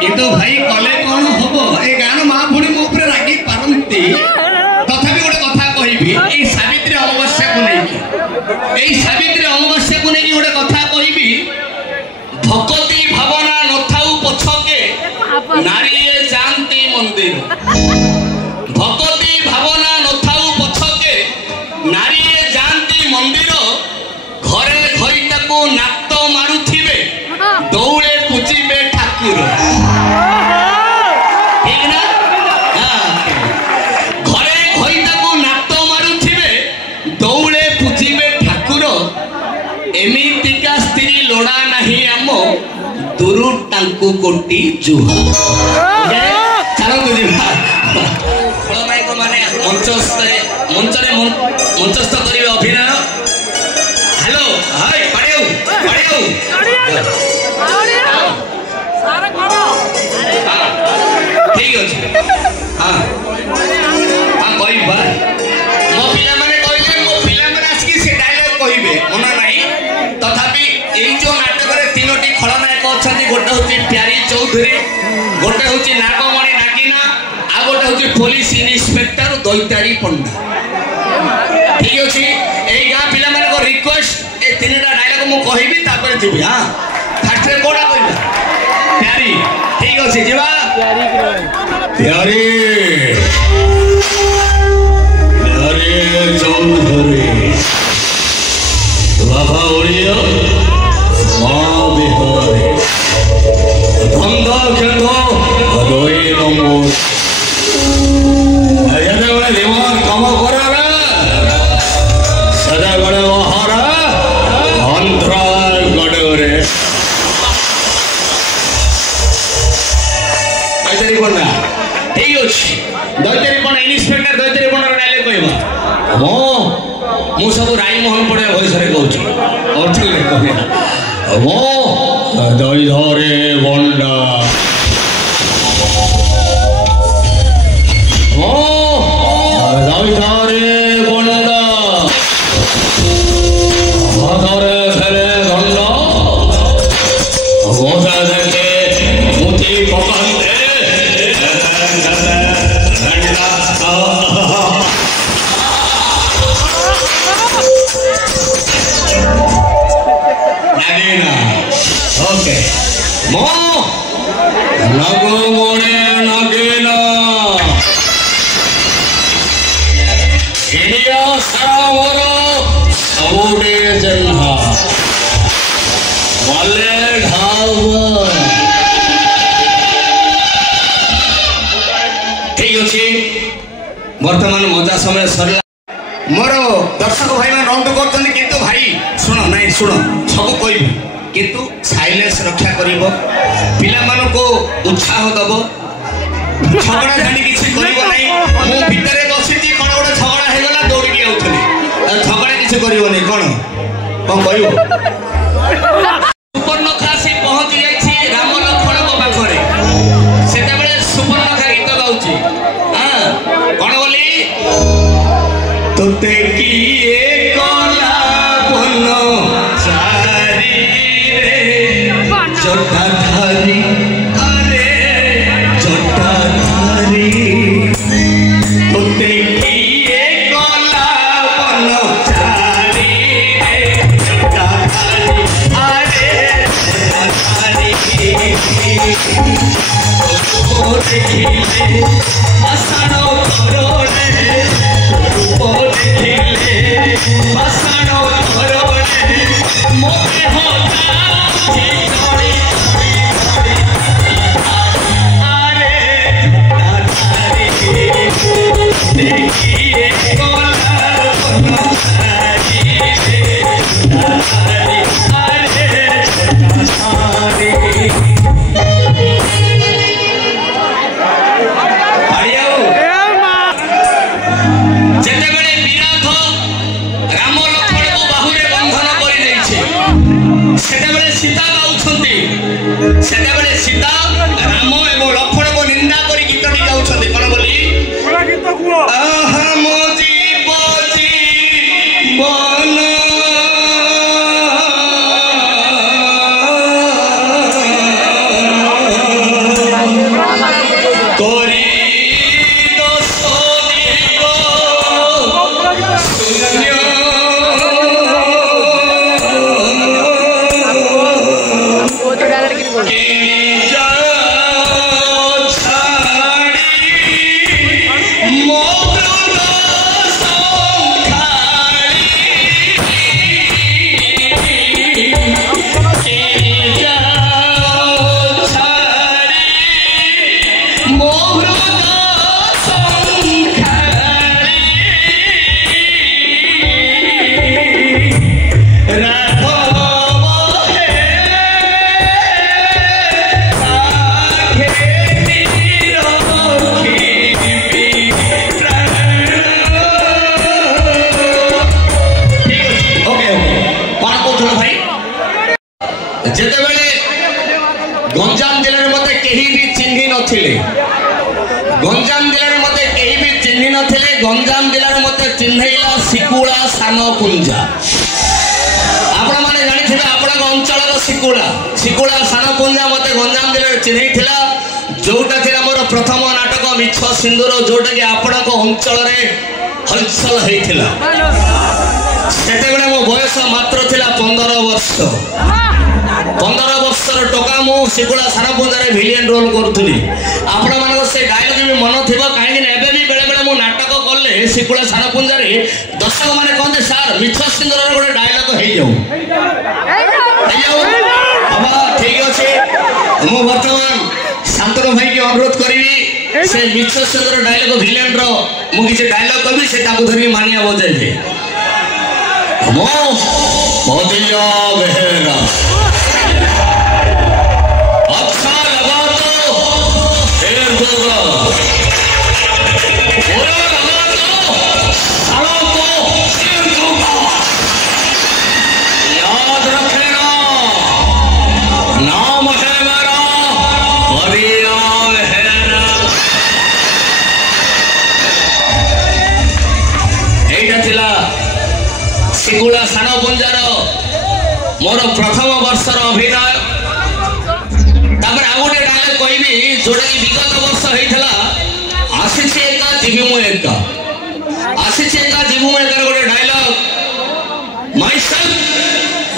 किंतु भाई कले कौन हम ए गाँव माँ भूणी मो रागी पारती तथापि गोटे कथा कहबी ए सावित्री अमावस्या को नहीं सावित्री अमावस्या को नहीं गोटे कथा कहबी भक्ति भावना न थाऊ पछके नारी जानती मंदिर भक्ति भावना न थाऊ पछके नारी जानती मंदिर घरे घईटा को नात मारुथिबे दौड़े पूजिबे ठाकुर ठीक ना घरे घईटा को नात मारुथिबे दौड़े पूजिबे ठाकुर एमितिका स्त्री लोड़ा नहीं आम दूरु टांकु कोटी जुहा चलो बुझा खलनायक माने मंचस्थ करिवे अभिनय हेलो हाय पड़ेउ ठीक अछि हां कोई बात मो पिला माने कहले मो पिला माने आसी से डायलॉग कहिबे मना नाही तथापि एई जो नाटक रे तीनोटी खलनायक अछंती गोटे होची प्यारी चौधरी गोटे होची नागमणि नागिना आ गोटे होची पुलिस इंस्पेक्टर दैतारी पंडा ठीक अछि एई गा पिला माने को रिक्वेस्ट ए तीनटा डायलॉग मु कहिबी तापर जिबी हां फास्ट रे कोडा कहिबा प्यारी ठीक अछि जिबा प्यारी चौधरी बाबा ओडिया माँ बिहारी धंधा खेतो दोई नंबर अयने बड़े दिमाग काम करावे सदा गड़े वहारा अंतरा गड़े रे दैतरी पंडा ठीक अछि दैतरी पंडा इंस्पेक्टर दैतरी पंडा डायलॉग कहबा मु सब राई मोहन पड़े भयस रे कहूची अर्थ ले कहबा मो दई धरे बंडा मो दई धरे बंडा हाथरे खेले दंड मोजा देखे मुठी पकाते ओके मो लगो मोरे नगेला इंडिया सावर सबुडे जन्हा वाले ढाव ठीक अछि वर्तमान मजा समय सरला मोर दर्शक भाई मान रंद करछन किंतु भाई सुनो नहीं सुनो सब कहबी किंतु साइलेंस रक्षा करिवो पिला मानो को उत्साह दबो झगड़ा झाड़ी किछि करिवो नहीं मु भीतर बसिति कोन गोटे झगड़ा हे गला दौड़ी के आउथली झगड़ा किछि करिवो नहीं कोन कहबो सुपर्णखा से पहुंच जाई छी राम लक्ष्मण को पाखरे सेते बेले सुपर्णखा गीत गाउची हां कोन बोली तोते की एकला बोलो जटाधारी अरे जटाधारी तोते किए गला बनचारी रे जटाधारी अरे जटाधारी ओ देखिले आसानो करोड़े ओ देखिले आसानो करोड़े मोके होता देखिए सीता नथिले गंजाम जिले में मते केही भी चिन्हि नथिले गंजाम जिले में मते चिन्हैला सिकुड़ा सानो पुंजा आपण माने जानि थिबे आपण अंचल रो सिकुड़ा सानो पुंजा मते गंजाम जिले में चिन्हैथिला जोटा थिला मोर प्रथम नाटक मिछ सिंदूर जोटा कि आपण अंचल रे हलचल हेथिला सेते बेले मो बयस मात्र थिला 15 वर्ष 15 वर्षर टका मु सिकुड़ा सारा पुंजारे विलेन रोल करथुली आपण मानको से डायलॉग भी मन थिबो काहे कि एबे भी बेले बेले मु नाटक करले सिकुड़ा सारा पुंजारे दर्शक माने कहते सर मिछ सिंदूर रे गोटे डायलॉग हे जाऊ बाबा ठीक अछि मु वर्तमान शांतनु भाई के अनुरोध करी से मिछ सिंदूर डायलॉग विलेन रो मु किछ डायलॉग कहबी से ताको धरि मानिया बजाइबे मो पदिया बहेरा अच्छा लगा तो फिर होगा बुरा लगा तो सालों को फिर होगा याद रखना नाम है मेरा पदिया बहेरा एटा थिला सिकुड़ा सानो पुंजार मोर प्रथम वर्षर अभिनय तापर आ गोटे डायलॉग कहबी जोटा कि विगत वर्ष होइथला आसीछि एका जीवी मु एका आसीछि एका जीवी मु एका गोटे डायलॉग माइसेल्फ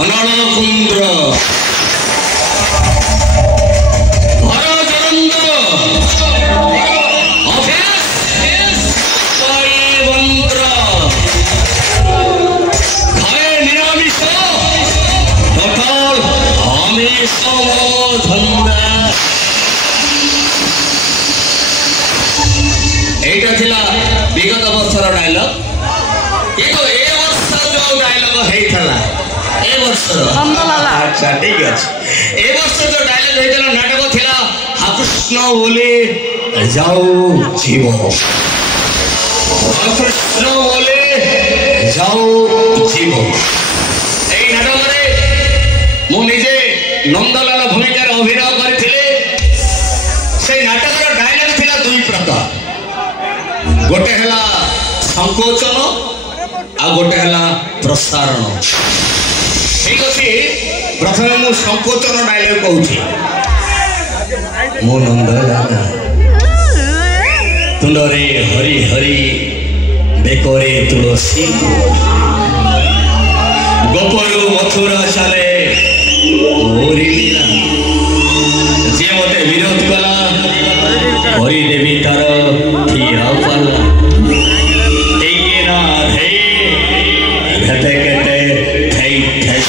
अनल कुंद्र घर जरंग ऑफिस कोई बंद्र एटा थिला विगत वर्षर डायलॉग किंतु ए वर्ष जो डायलॉग हेइथला ए वर्षर अच्छा ठीक अछि ए वर्ष जो डायलॉग हेइथला नाटक थिला हाकृष्ण बोले जाओ जीव हाकृष्ण बोले जाओ जीव ए नाटक रे मु निजे नंदलाल भूमिकार अभिनय करथिले से नाटकर डायलॉग थिला दुई प्रकार गोटे हला संकोचन आ गोटे हला प्रसारण ठीक अछि प्रथमे मु संकोचन डायलॉग कहूची मो नंदलाल तुंडरे हरि हरि बेकोरे तुलसी गोपरु मथुरा चाले जे मते विरोध कला हरि देवी तार ठिया पाला एकेना हे घटे घटे थई थई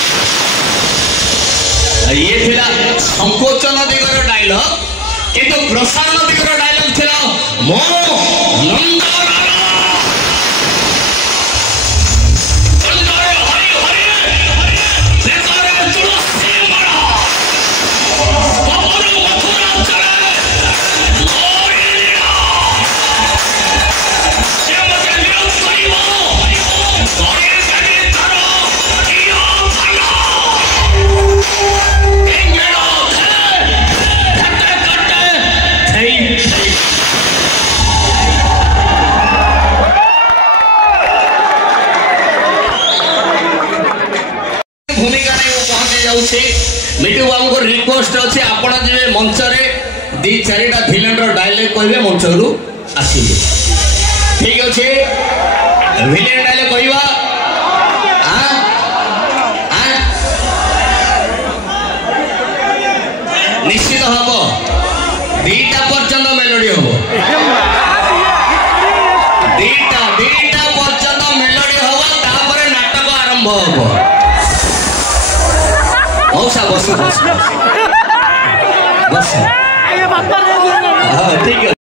ये थिला संकोचन दिगर डायलॉग किंतु प्रसारण दिगर डायलॉग थिला मो नंदलाल मिटू बाबू को रिक्वेस्ट अच्छे आपण जे मंच रे दी चारिटा विलेन रो डायलॉग कहबे मंच रु आसीबे ठीक अछि विलेन डायलॉग कहबा निश्चित हबो दीटा पर्यंत मेलोडी हबो दीटा पर्यंत मेलोडी हबो तापर नाटक आरंभ हबो मौसा बस ठीक है।